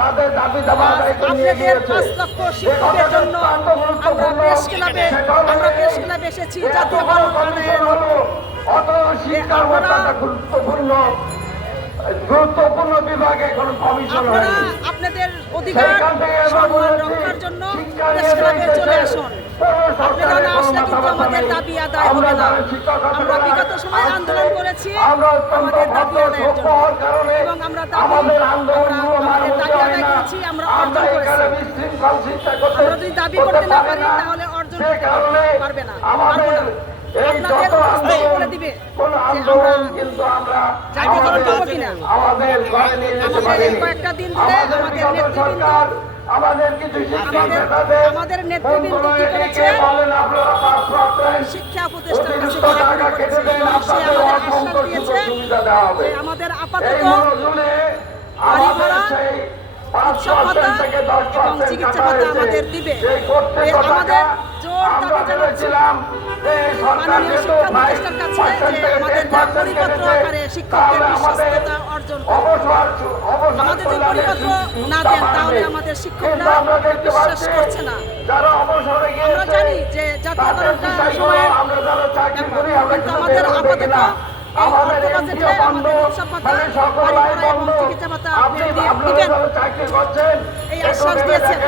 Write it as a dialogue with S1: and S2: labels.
S1: আপনাদের পাঁচ লক্ষ শিক্ষকের জন্য আমরা প্রেস ক্লাবে আমরা প্রেস ক্লাবে এসেছি জাতীয় গণ
S2: কমিশন হলো। অত শিক্ষার মতো একটা গুরুত্বপূর্ণ। বিভাগে কোনো কমিশন
S1: আপনাদের অধিকার সম্মান রক্ষার জন্য প্রেস ক্লাবে চলে আসুন। আসলে কিন্তু আমাদের দাবি আদায়
S2: আমরা
S1: হবে না আমরা বিগত সময় আন্দোলন করেছি আমাদের দাবি আদায়ের জন্য। এবং আমরা দাবি
S2: আমাদের
S1: দাবি আদায় করেছি আমরা অর্জন করেছি।
S2: করতে
S1: আমরা যদি দাবি
S2: করতে
S1: না
S2: পারি
S1: তাহলে অর্জন করতে পারবে না। পারব না। আপনাদের বলে দিবে যে আমরা জাতীয়করণ করব কিনা।
S2: আমাদের পারিনি। আমাদের বিগত সরকার, আমাদের কিছু
S1: আমাদের- নেতৃবৃন্দ কি করেছে? শিক্ষা উপদেষ্টার কাছে
S2: টাকা কেটে দেন, আপনাদের
S1: আমাদের
S2: অসংখ্য
S1: আশ্বাস দিয়েছে
S2: সুযোগ সুবিধা দেওয়া হবে।
S1: আমাদের আপাতত বাড়ি ভাড়া, উৎসব ভাতা এবং চিকিৎসা ভাতা আমাদের দিবে। আমাদের
S2: টাকা
S1: দাবি
S2: আমরা
S1: জানাচ্ছি
S2: ভেবেছিলাম যে এই সরকার
S1: মাননীয় শিক্ষা
S2: five
S1: কাছে যে আমাদের পরিপত্র আকারে শিক্ষকদের বিশ্বস্ততা অর্জন আমাদের যদি পরিপত্র না দেন তাহলে আমাদের শিক্ষকরা বিশ্বাস করছে না। আমরা জানি যে জাতীয়করণটা সময়ের কিন্তু আমাদের আপাতত এই
S2: আমাদের
S1: অর্থ বাজেটে আমাদের উৎসব ভাতা,
S2: মানে
S1: বাড়ি ভাড়া এবং চিকিৎসা ভাতা
S2: আপনারা
S1: দিবেন। এই আশ্বাস দিয়েছেন।